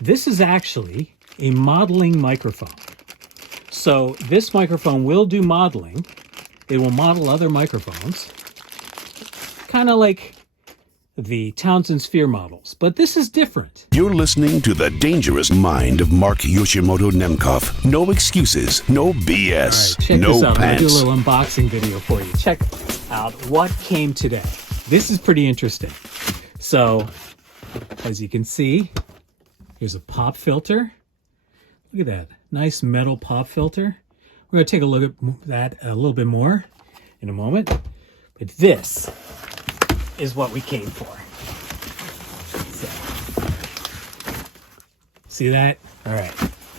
This is actually a modeling microphone. So this microphone will do modeling. It will model other microphones, kind of like the Townsend Sphere models, but this is different. You're listening to The Dangerous Mind of Mark Yoshimoto Nemkov. No excuses, no BS, All right, check no this out. I'm pants. gonna do a little unboxing video for you. Check out what came today. This is pretty interesting. So, as you can see, here's a pop filter. Look at that, nice metal pop filter. We're gonna take a look at that a little bit more in a moment. But this is what we came for. So, see that? All right,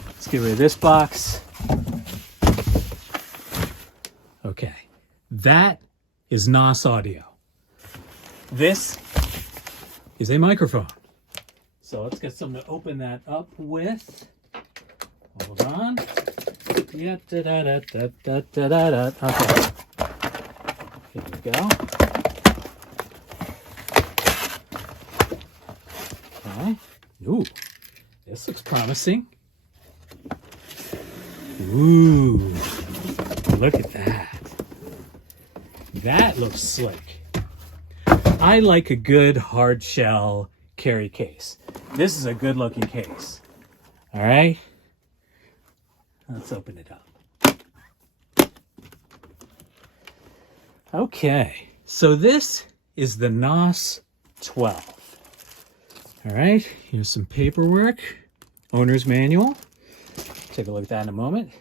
let's get rid of this box. Okay, that is NOSAudio. This is a microphone. So let's get something to open that up with. Hold on. Yeah, da-da-da-da-da-da-da. Okay. Here we go. Okay. Ooh, this looks promising. Ooh, look at that. That looks slick. I like a good hard shell carry case. This is a good looking case. All right. Let's open it up. Okay, so this is the NOS12. All right, here's some paperwork, owner's manual. Take a look at that in a moment.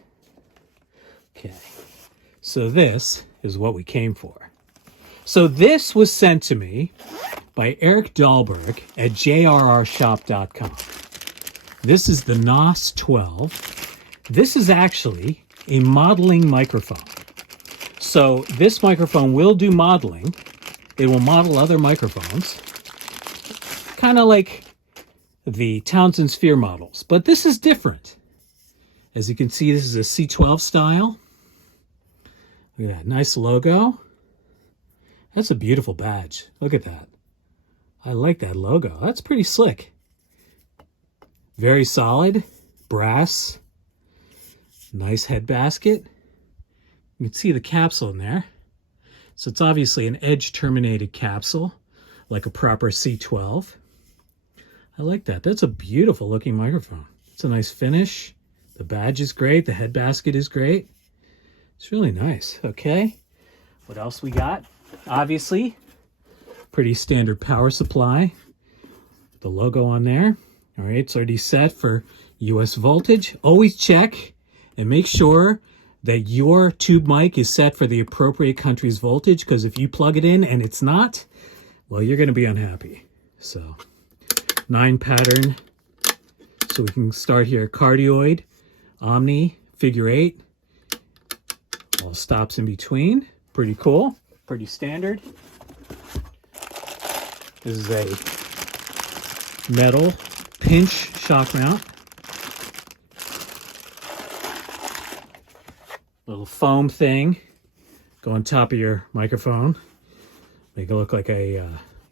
Okay, so this is what we came for. So this was sent to me by Eric Dahlberg at jrrshop.com. This is the NOS12. This is actually a modeling microphone. So this microphone will do modeling. It will model other microphones, kind of like the Townsend Sphere models, but this is different. As you can see, this is a C12 style. Look at that, nice logo. That's a beautiful badge. Look at that. I like that logo. That's pretty slick. Very solid, brass. Nice head basket. You can see the capsule in there. So it's obviously an edge terminated capsule, like a proper C12. I like that. That's a beautiful looking microphone. It's a nice finish. The badge is great. The head basket is great. It's really nice. Okay. What else we got? Obviously, pretty standard power supply. The logo on there. All right. It's already set for US voltage. Always check and make sure that your tube mic is set for the appropriate country's voltage, because if you plug it in and it's not, well, you're going to be unhappy. So 9 pattern. So we can start here. Cardioid, Omni, figure 8. All stops in between. Pretty cool. Pretty standard. This is a metal pinch shock mount. Little foam thing go on top of your microphone. Make it look like a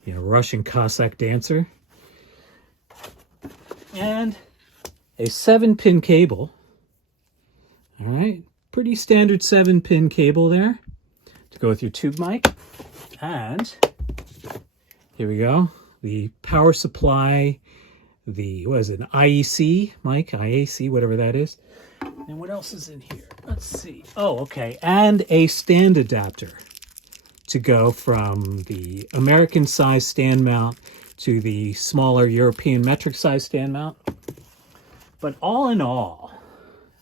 Russian Cossack dancer. And a 7-pin cable. All right, pretty standard 7-pin cable there to go with your tube mic. And here we go. The power supply, what is it, an IEC mic, IAC, whatever that is. And what else is in here? Let's see. Oh, okay. And a stand adapter to go from the American size stand mount to the smaller European metric size stand mount. But all in all,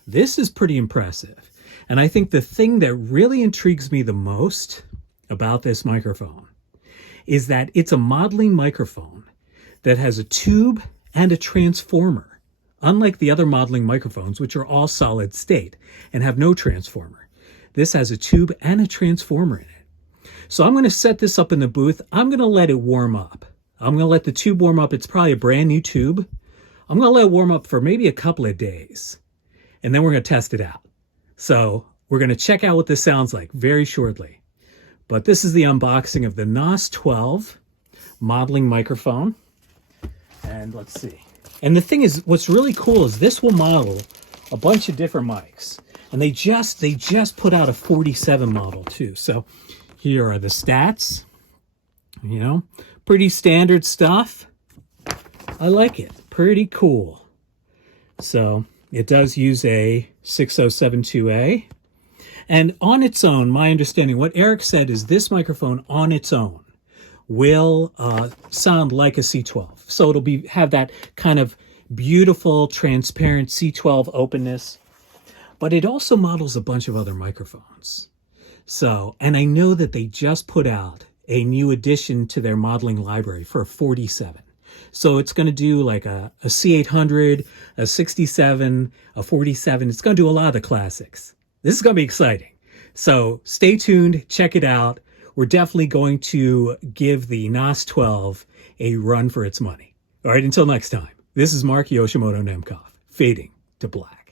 this is pretty impressive. And I think the thing that really intrigues me the most about this microphone is that it's a modeling microphone that has a tube and a transformer. Unlike the other modeling microphones, which are all solid state and have no transformer. This has a tube and a transformer in it. So I'm going to set this up in the booth. I'm going to let it warm up. I'm going to let the tube warm up. It's probably a brand new tube. I'm going to let it warm up for maybe a couple of days. And then we're going to test it out. So we're going to check out what this sounds like very shortly. But this is the unboxing of the NOS12 modeling microphone. And let's see. And the thing is, what's really cool is this will model a bunch of different mics. And they just put out a 47 model too. So here are the stats, you know, pretty standard stuff. I like it, pretty cool. So it does use a 6072A. And on its own, my understanding, what Eric said is this microphone on its own will sound like a C12. So it'll have that kind of beautiful, transparent C12 openness. But it also models a bunch of other microphones. So, and I know that they just put out a new addition to their modeling library for a 47. So it's going to do like a C800, a 67, a 47. It's going to do a lot of the classics. This is going to be exciting. So stay tuned, check it out. We're definitely going to give the NOS12 a run for its money. All right, until next time, this is Mark Yoshimoto Nemkov, fading to black.